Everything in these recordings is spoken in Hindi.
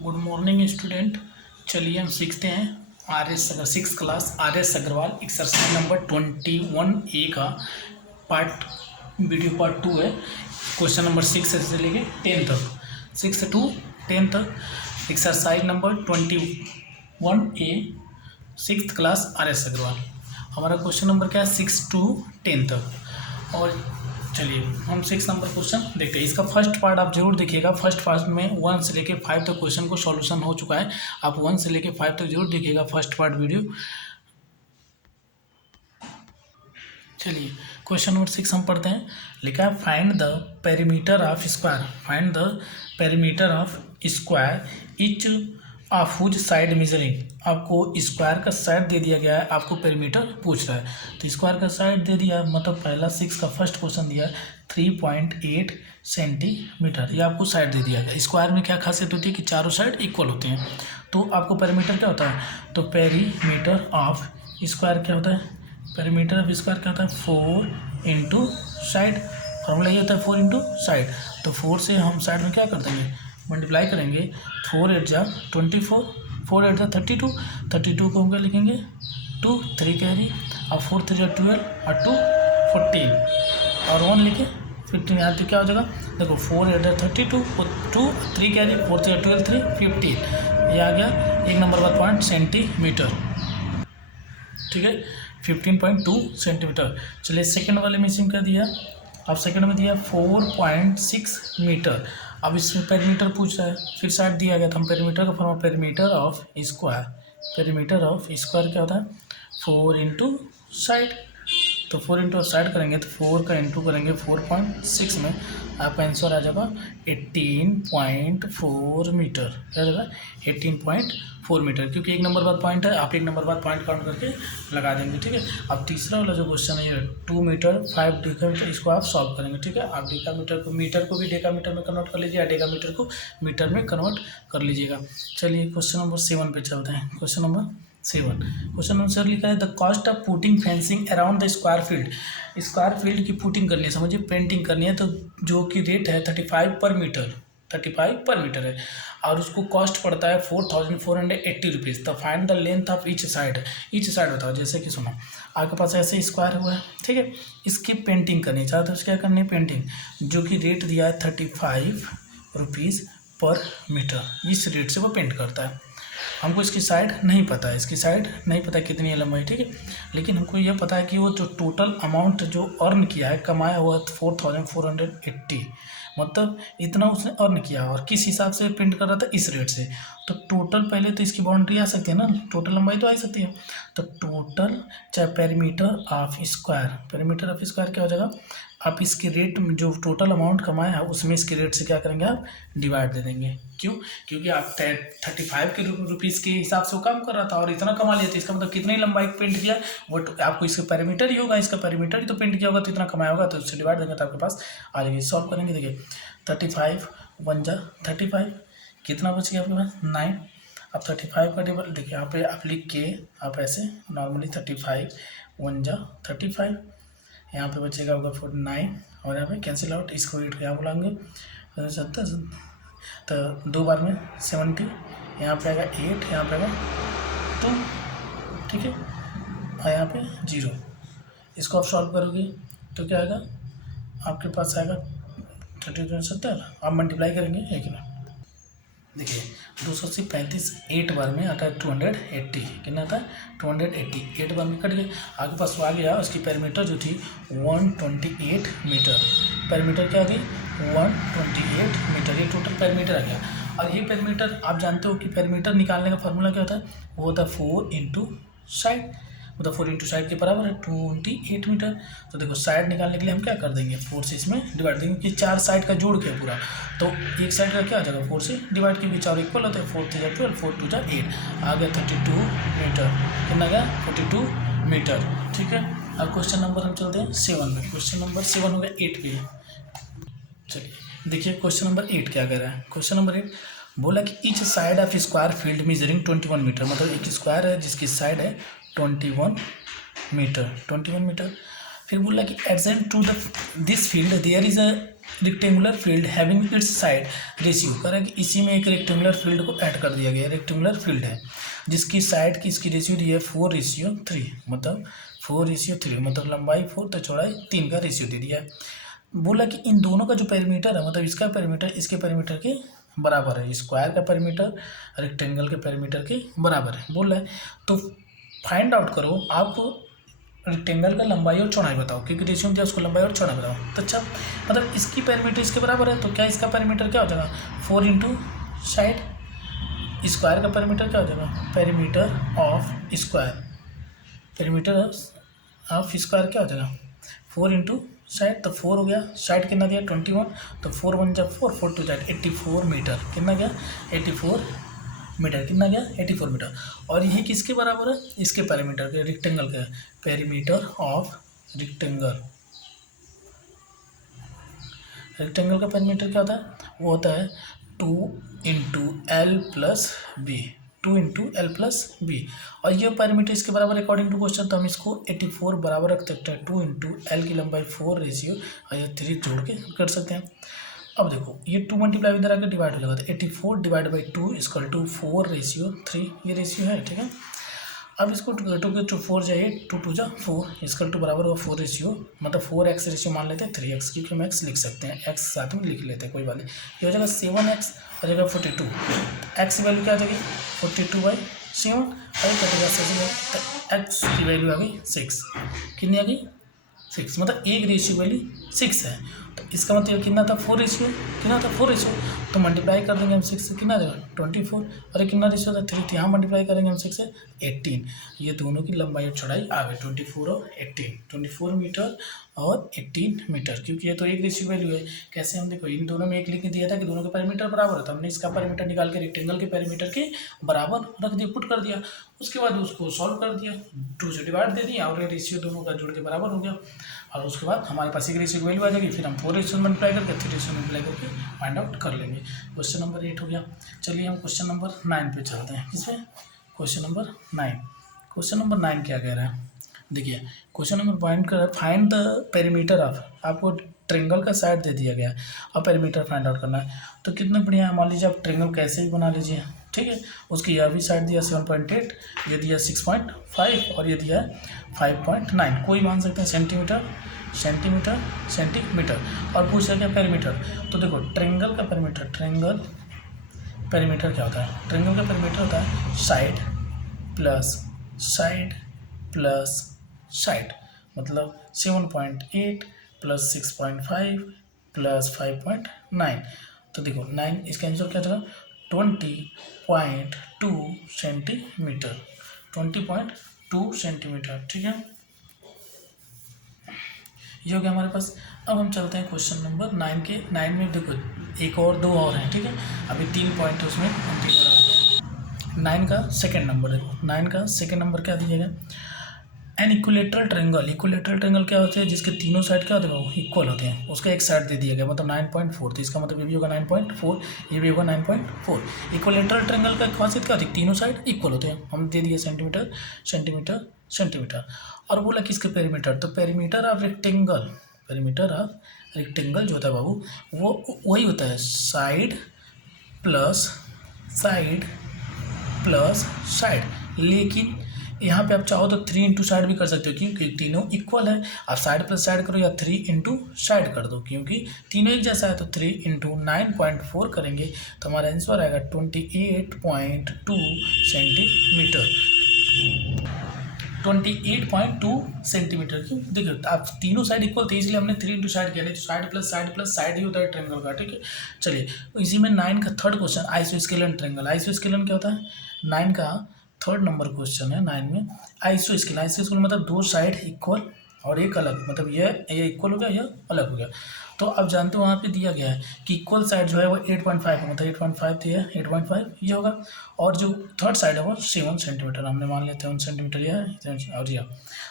Good morning student. चलिए हम सीखते हैं six class R S Agarwal exercise number 21A का पार्ट वीडियो पार्ट 2 है। क्वेश्चन नंबर 6 से लेके 10 तक, 6 to 10 तक। Exercise number 21A six class R S Agarwal. हमारा क्वेश्चन नंबर क्या है, 6 to 10 तक। और चलिए हम 6 नंबर क्वेश्चन देखते हैं। इसका फर्स्ट पार्ट आप जरूर देखिएगा। फर्स्ट पार्ट में 1 से लेके 5 तक क्वेश्चन को सॉल्यूशन हो चुका है। आप 1 से लेके 5 तक जरूर देखिएगा फर्स्ट पार्ट वीडियो। चलिए क्वेश्चन नंबर 6 हम पढ़ते हैं। लिखा है find the perimeter of square, find the perimeter of square each of whose side measuring. आपको स्क्वायर का साइड दे दिया गया है, आपको पेरीमीटर पूछ रहा है। तो स्क्वायर का साइड दे दिया, मतलब पहला 6 का फर्स्ट क्वेश्चन दिया है 3.8 सेंटीमीटर। ये आपको साइड दे दिया गया। स्क्वायर में क्या खासियत होती है कि चारों साइड इक्वल होते हैं। तो आपको पेरीमीटर क्या होता है, तो पेरीमीटर ऑफ स्क्वायर क्या होता है, पेरीमीटर ऑफ स्क्वायर क्या होता है 4 इंटू साइड। फॉर्मूला ये होता है 4 इंटू साइड। तो 4 से हम साइड में क्या कर देंगे, मल्टीप्लाई करेंगे। 4 8 जा 24, 4 8 जा 32, 32 को हम क्या लिखेंगे 2, 3 कैरी, और 4 3 जा 12 और 2 14 और 1 लिखे 15। यहाँ पे क्या हो जाएगा, देखो 4 8 जा 32, 2 3 कैरी, 4 3 जा 12, 3 15। ये आ गया 1 नंबर बाद पॉइंट सेंटीमीटर, ठीक है 15.2 सेंटीमीटर। चलिए सेकंड वाले में इसमें क्या दिया, अब सेकंड में दिया 4.6 मीटर। अब इसमें पेरीमीटर पूछ रहा है, फिर साइड दिया गया था। हम पेरीमीटर का formula perimeter of square, perimeter of square क्या होता है 4 इंटू साइड। तो 4 इंटू साइड करेंगे तो 4 का इंटू करेंगे 4.6 में, आपका आंसर आ जाएगा 18.4 मीटर। क्या जाएगा 18.4 मीटर, क्योंकि 1 नंबर बाद पॉइंट है, आप 1 नंबर बाद पॉइंट काउंट करके लगा देंगे, ठीक है। अब तीसरा वाला जो क्वेश्चन है ये 2 मीटर 5 डेकामीटर, इसको आप सॉल्व करेंगे, ठीक है। आप डेकामीटर को, मीटर को भी डेकामीटर में कन्वर्ट कर लीजिए, या डेकामीटर को मीटर में कन्वर्ट कर लीजिएगा। चलिए क्वेश्चन नंबर 7 पे चलते हैं। क्वेश्चन नंबर 7, क्वेश्चन नंबर 7 लिखा है the cost of putting fencing around the square field. Square field की पुटिंग करनी है, समझिए पेंटिंग करनी है, तो जो कि रेट है 35 पर मीटर, 35 पर मीटर है, और उसको कॉस्ट पड़ता है 4480 रुपीज़। तो find the length of each side, each side बताओ। जैसे कि सुनो, आपके पास ऐसे स्क्वायर हुआ है, ठीक है, इसकी पेंटिंग करनी चाहते हो, क्या करनी है पेंटिंग, जो कि रेट दिया है 35 रुपीज़ पर मीटर। इस रेट से वो पेंट करता है। हमको इसकी साइड नहीं पता है, इसकी साइड नहीं पता कितनी है लंबाई, ठीक है, लेकिन हमको यह पता है कि वो जो टोटल अमाउंट जो अर्न किया है, कमाया हुआ 4480, मतलब इतना उसने अर्न किया, और किस हिसाब से प्रिंट कर रहा था, इस रेट से। तो टोटल पहले तो इसकी बाउंड्री आ सकती है ना, टोटल लंबाई तो आ सकती है। तो टोटल चाहे perimeter of square, perimeter of square क्या हो जाएगा, आप इसके रेट में जो टोटल अमाउंट कमाया है उसमें इसके रेट से क्या करेंगे, आप डिवाइड दे देंगे। क्यों, क्योंकि आप 35 के रुपीज़ के हिसाब से वो काम कर रहा था और इतना कमा लिया था, इसका मतलब कितनी लंबाई पेंट किया, बट आपको इसका पेरीमीटर ही होगा, इसका पेरीमीटर ही तो पेंट किया होगा, तो इतना कमाया होगा, तो उससे डिवाइड देंगे तो आपके पास आ जाएगी। सॉल्व करेंगे, देखिए 35 1 जा 35, कितना बच गया आपके पास 9। अब 35 का टेबल देखिए, यहाँ पे आप लिख के आप ऐसे नॉर्मली 35 1 जा 35, यहाँ पे बचेगा होगा 49, और यहाँ पे कैंसिल आउट, इसको 8 क्या बुलाएंगे 70, तो 2 बार में 70, यहाँ पे आएगा 8, यहाँ पे आएगा 2, ठीक है, और यहाँ पे 0। इसको आप सॉल्व करोगे तो क्या आएगा, आपके पास आएगा 3270। आप मल्टीप्लाई करेंगे, है कि ना, देखिए 200 से 35 8 बार में आता है 280, कितना आता है 280, 8 बार में कट गया, आगे पास आ गया। उसकी पेरीमीटर जो थी 128 मीटर, पेरीमीटर क्या आ गई 128 मीटर, ये टोटल पेरीमीटर आ गया। और ये पेरीमीटर आप जानते हो कि पेरीमीटर निकालने का फार्मूला क्या होता है, वो होता है 4 इंटू साइड, मतलब 4 इंटू साइड के बराबर है 28 मीटर। तो देखो साइड निकालने के लिए हम क्या कर देंगे, 4 से इसमें डिवाइड देंगे, कि 4 साइड का जोड़ के पूरा, तो एक साइड का क्या आ जाएगा 4 से डिवाइड के, 4 इक्वल होते हैं, 4 3 जा 12, 4 2 जा 8, आ गया 32 मीटर, कितना गया 42 मीटर, ठीक है। अब क्वेश्चन नंबर हम चलते हैं 7 में। क्वेश्चन नंबर 7 हो गया 8 पे। चलिए देखिए क्वेश्चन नंबर 8 क्या कह रहा है। क्वेश्चन नंबर 8 बोला कि each side of square field measuring 21 metre, मतलब एक स्क्वायर है जिसकी साइड है 21 मीटर, 21 मीटर फिर बोला कि adjacent to the this field there is a rectangular field having its side ratio. कह रहा है कि इसी में एक रेक्टेंगुलर फील्ड को ऐड कर दिया गया है। रेक्टेंगुलर फील्ड है जिसकी साइड की इसकी रेशियो दी है 4:3, मतलब 4:3, मतलब लंबाई 4 तो चौड़ाई 3 का रेशियो दे दिया है। बोला कि इन दोनों का जो पेरीमीटर है, मतलब इसका पेरीमीटर इसके पेरीमीटर के बराबर है। स्क्वायर का पेरीमीटर रेक्टेंगल के पेरीमीटर के बराबर है बोला है। तो फाइंड आउट करो आप रेक्टेंगल का लंबाई और चौड़ाई बताओ, क्योंकि रेशियो दिया उसको लंबाई और चौड़ाई बताओ। तो अच्छा, मतलब इसकी पेरीमीटर इसके बराबर है, तो क्या इसका पेरीमीटर क्या हो जाएगा 4 इंटू साइड। स्क्वायर का पेरीमीटर क्या हो जाएगा, perimeter of square, perimeter of square क्या हो जाएगा 4 इंटू साइड, तो 4 हो गया। साइड कितना दिया 21, तो 4 1 जा 4, 4 2 जा 84 मीटर। कितना गया 84 मीटर, कितना गया 84 मीटर। और यही किसके बराबर है, इसके पेरीमीटर के, रेक्टेंगल के पेरीमीटर ऑफ रेक्टेंगल। रेक्टेंगल का पेरीमीटर क्या होता है, वो होता है 2 into L plus B, 2 into L plus B. और ये पेरीमीटर इसके बराबर अकॉर्डिंग टू क्वेश्चन, तो हम इसको 84 बराबर रख सकते हैं 2 इंटू एल की लंबाई 4 रेशियो और ये 3 जोड़ के कर सकते हैं। अब देखो ये 2 मल्टीप्लाई इधर आकर डिवाइड हो जाएगा, तो 84 डिवाइड बाई 2 इक्वल टू 4:3, ये रेशियो है, ठीक है। अब इसको 2 के 4 जाइए, 2 2 जा 4 इक्वल टू बराबर हुआ 4 रेशियो, मतलब 4x रेशियो मान लेते हैं 3x, क्योंकि हम x लिख सकते हैं, x साथ में लिख लेते हैं, कोई बात नहीं। ये हो जाएगा 7x, हो जाएगा 42, x की वैल्यू क्या आ जाएगी 42/7, और कटेगा 6, x की वैल्यू आ गई 6, कितनी आ गई 6, मतलब एक रेशियो वैल्यू 6 है। तो इसका मतलब कितना था 4 रेशियो, कितना था 4 रेशियो, तो मल्टीप्लाई कर देंगे हम 6 से, कितना देगा 24, और कितना रेशियो था 3, तो यहाँ मल्टीप्लाई करेंगे हम 6 से 18। ये दोनों की लंबाई और चौड़ाई आ गई 24 और 18, 24 मीटर और 18 मीटर, क्योंकि ये तो एक रेशियो वैल्यू है। कैसे हम देखो इन दोनों में एक लिख दिया था कि दोनों का पेरीमीटर बराबर था, हमने इसका पेरीमीटर निकाल के रेक्टेंगल के पेरीमीटर के बराबर रख दिया, पुट कर दिया, उसके बाद उसको सॉल्व कर दिया, 2 से डिवाइड दे दिया और रेशियो दोनों का जोड़ के बराबर हो गया। और उसके बाद हमारे पास एक रेशियो की वैल्यू आ जाएगी, फिर हम 4 रेशियो मल्टीप्लाई करके 3 रेशियो मल्टीप्लाई करके फाइंड आउट कर लेंगे। क्वेश्चन नंबर 8 हो गया। चलिए हम क्वेश्चन नंबर 9 पे चलते हैं। इसमें क्वेश्चन नंबर 9, क्वेश्चन नंबर 9 क्या कह रहा है, देखिए क्वेश्चन नंबर पॉइंट कर रहा है फाइंड द पेरीमीटर ऑफ, आपको ट्रेंगल का साइड दे दिया गया है और पेरीमीटर फाइंड आउट करना है। तो कितना बढ़िया है, मान लीजिए आप ट्रेंगल कैसे भी बना लीजिए, ठीक है। उसकी यह भी साइड दिया 7.8, ये दिया 6.5 और ये दिया 5.9, कोई मान सकते हैं सेंटीमीटर सेंटीमीटर सेंटीमीटर, और पूछ रहे क्या पेरीमीटर। तो देखो ट्रेंगल का पेरीमीटर, ट्रेंगल पेरीमीटर क्या होता है, ट्रेंगल का पेरीमीटर होता है side plus side plus side, मतलब 7.8 प्लस 6.5 प्लस 5.9। तो देखो 9, इसका आंसर क्या था 20.2 सेंटीमीटर, 20.2 सेंटीमीटर, ठीक है। ये हो गया हमारे पास। अब हम चलते हैं क्वेश्चन नंबर 9 के। 9 में देखो एक और 2 और हैं, ठीक है। अभी 3 पॉइंट है उसमें, हम 3 लगाते हैं। 9 का सेकंड नंबर देखो, 9 का सेकंड नंबर क्या दीजिएगा, an equilateral triangle. Equilateral triangle क्या होते हैं, जिसके तीनों साइड क्या होते हैं वो इक्वल होते हैं, उसका एक साइड दे दिया गया, मतलब 9.4, तो इसका मतलब ये भी होगा 9.4, ये भी होगा 9.4। इक्विलेटरल ट्रेंगल का खासियत क्या होती है, तीनों साइड इक्वल होते हैं, हम दे दिए सेंटीमीटर सेंटीमीटर सेंटीमीटर। और बोला किसके पेरीमीटर, तो perimeter of rectangle, perimeter of rectangle जो होता है बाबू वो वही होता है side plus side plus side. लेकिन यहाँ पे आप चाहो तो 3 इंटू साइड भी कर सकते हो, क्योंकि तीनों इक्वल है। आप साइड प्लस साइड करो या 3 इंटू साइड कर दो, क्योंकि तीनों एक जैसा है। तो 3 इंटू 9.4 करेंगे तो हमारा आंसर आएगा 28.2 सेंटीमीटर, 28.2 सेंटीमीटर। क्यों, देखिए आप तीनों साइड इक्वल थे इसलिए हमने 3 इंटू साइड किया, नहीं तो साइड प्लस साइड ही होता है ट्रेंगल का, ठीक है। चलिए इसी में 9 का थर्ड क्वेश्चन, आइसोस्केलन ट्रेंगल। आइसोस्केलन क्या होता है, 9 का थर्ड नंबर क्वेश्चन है 9 में। आइसोस्केलन मतलब 2 साइड इक्वल और एक अलग, मतलब ये इक्वल हो गया, यह अलग हो गया। तो अब जानते हो वहाँ पे दिया गया है कि इक्वल साइड जो है वो 8.5 है, मतलब 8.5 तो ये 8.5 ये होगा, और जो थर्ड साइड है वो 7 सेंटीमीटर, हमने मान लेते हैं 1 सेंटीमीटर यह है और यह।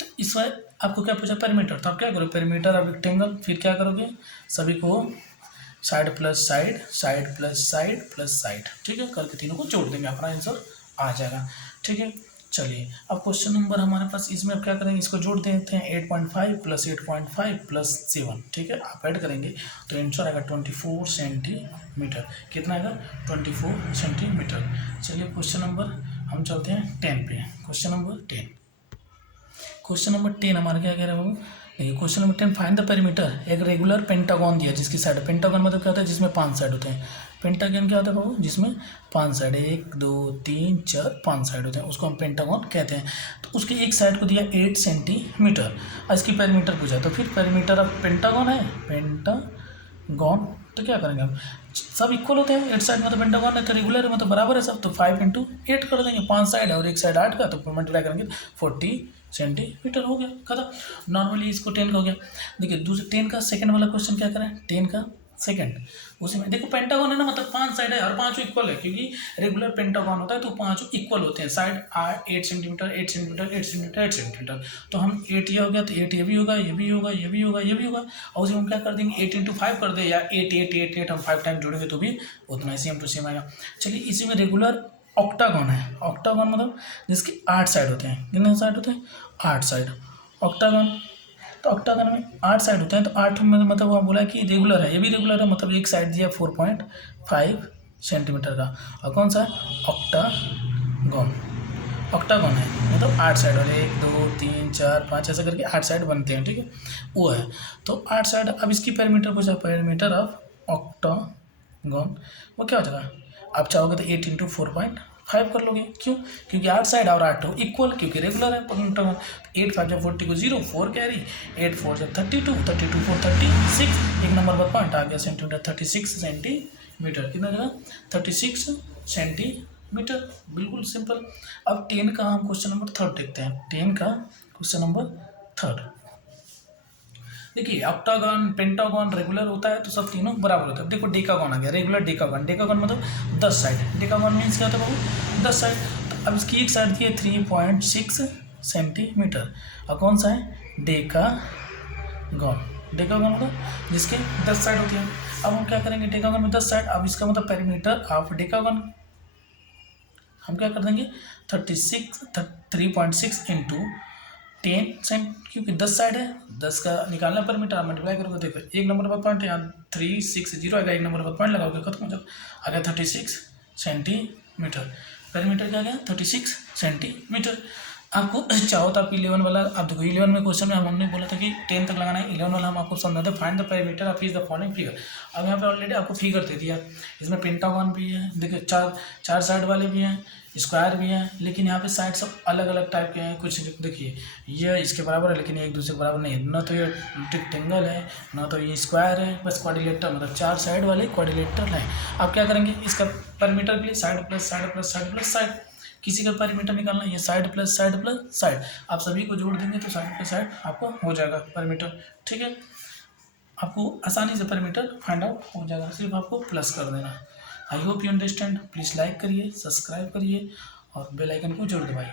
तो इस बार आपको क्या पूछा पेरीमीटर, तो आप क्या करोगे पेरीमीटर ऑफ रेक्टेंगल, फिर क्या करोगे सभी को side plus side, side plus side plus side, ठीक है, करके तीनों को जोड़ देंगे, अपना आंसर आ जाएगा, ठीक है। चलिए अब क्वेश्चन नंबर हमारे पास, इसमें अब क्या करेंगे, इसको जोड़ देते हैं 8.5 प्लस 8.5 प्लस 7, ठीक है, आप ऐड करेंगे तो आंसर आएगा 24 सेंटीमीटर। कितना आएगा? 24 सेंटीमीटर। चलिए क्वेश्चन नंबर हम चलते हैं 10 पे। क्वेश्चन नंबर 10 हमारा क्या कह रहा है बाबू? देखिए question number 10, find the perimeter. एक रेगुलर पेंटागन दिया जिसकी साइड, पेंटागन मतलब क्या होता है? जिसमें 5 साइड होते हैं। पेंटागन क्या होता है बाबू? जिसमें 5 साइड है, 1 2 3 4 5 साइड होते हैं, उसको हम पेंटागन कहते हैं। तो उसके एक साइड को दिया 8 सेंटीमीटर, इसकी पेरीमीटर पूछा, तो फिर पेरीमीटर ऑफ पेंटागन है, पेंटागन, तो क्या करेंगे हम, सब इक्वल होते हैं, 8 साइड में तो पेंटागन है, तो रेगुलर है मतलब बराबर है सब, तो 5 × 8 कर देंगे, 5 साइड है और एक साइड 8 का, तो मल्टीप्लाई करेंगे 40 सेंटीमीटर हो गया, खत्म। नॉर्मली इसको 10 का हो गया। देखिए दूसरे 10 का सेकंड वाला क्वेश्चन क्या करें, 10 का सेकंड, उसी में देखो पेंटागन है ना, मतलब 5 साइड है और 5 इक्वल है, क्योंकि रेगुलर पेंटागन होता है तो 5 इक्वल होते हैं, side 8 centimetre 8 centimetre 8 centimetre 8 centimetre, तो हम 8 ये हो गया तो 8 ये भी होगा, ये भी होगा, ये भी होगा, ये भी होगा, और उसी में हम क्या कर देंगे 8 × 5 कर दे, या 8 8 8 8 हम 5 टाइम जोड़ेंगे तो भी उतना ही सेम टू सेम आएगा। चलिए इसी में रेगुलर ऑक्टागन है, ऑक्टागन मतलब जिसके 8 साइड होते हैं, कितने साइड होते हैं? 8 साइड ऑक्टागन, तो ऑक्टागन में 8 साइड होते हैं, तो 8 में मतलब वो बोला कि रेगुलर है, ये भी रेगुलर है, मतलब एक साइड दिया 4.5 सेंटीमीटर का, और कौन सा है? ऑक्टागन, ऑक्टागन है मतलब 8 साइड वाले, 1 2 3 4 5 ऐसा करके 8 साइड बनते हैं, ठीक है, वो है, तो 8 साइड। अब इसकी पेरीमीटर पूछा, पेरीमीटर ऑफ ऑक्टागन वो क्या हो जाएगा? आप चाहोगे तो 8 × 4.5 कर लोगे, क्यों? क्योंकि 8 साइड और 8 हो इक्वल, क्योंकि रेगुलर है पेंटागन। 8 5 जब 40 को 0 4 कैरी, 8 4 जब 32 32 4 36, एक नंबर पर पॉइंट आ गया सेंटीमीटर, 36 सेंटीमीटर, कितना जगह 36 सेंटीमीटर, बिल्कुल सिंपल। अब 10 का हम क्वेश्चन नंबर 3 देखते हैं, 10 का क्वेश्चन नंबर 3। देखिए ऑक्टागन पेंटागन रेगुलर होता है तो सब तीनों बराबर होता है। देखो डेकागन आ गया, रेगुलर डेकागन, डेकागन मतलब 10 साइड, डेकागन मीन्स क्या होता है बाबू? 10 साइड। तो अब इसकी एक साइड की है 3.6 सेंटीमीटर, और कौन सा है? डेकागन, डेकागन मतलब जिसके 10 साइड होती है। अब हम क्या करेंगे, डेकागन में 10 साइड, अब इसका मतलब पेरीमीटर ऑफ डेकागन हम क्या कर देंगे 3.6 × 10 सेंट, क्योंकि 10 साइड है, 10 का निकालना पर मीटर, मल्टीप्लाई करोगे, देखो एक नंबर पर पॉइंट यहाँ 360 आएगा, एक नंबर पर पॉइंट लगाओगे खत्म हो जाएगा, आ गया 36 सेंटीमीटर। पेरीमीटर क्या गया 36 सेंटीमीटर। आपको चाहो तो आप 11 वाला, आप देखो 11 में क्वेश्चन में हमने बोला था कि 10 तक लगाना है, 11 वाला हम आपको समझाते हैं, find the perimeter of each the following figure. अब यहाँ पे ऑलरेडी आपको फिगर दे दिया, इसमें पेंटागन भी है, देखिए चार साइड वाले भी हैं, स्क्वायर भी हैं, लेकिन यहाँ पे साइड सब अलग अलग टाइप के हैं। कुछ देखिए ये इसके बराबर है लेकिन एक दूसरे के बराबर नहीं है, ना तो ये रेक्टेंगल है ना तो ये स्क्वायर है, बस क्वाड्रिलेटरल, मतलब 4 साइड वाले क्वाड्रिलेटरल है। आप क्या करेंगे, इसका पेरीमीटर के लिए side plus side plus side plus side, किसी का पेरीमीटर निकालना है, ये side plus side plus side, आप सभी को जोड़ देंगे तो साइड प्लस साइड आपको हो जाएगा पेरीमीटर, ठीक है। आपको आसानी से पेरीमीटर फाइंड आउट हो जाएगा, सिर्फ आपको प्लस कर देना है। I hope you understand. Please like करिए, सब्सक्राइब करिए और बेल आइकन को जरूर दबाइए।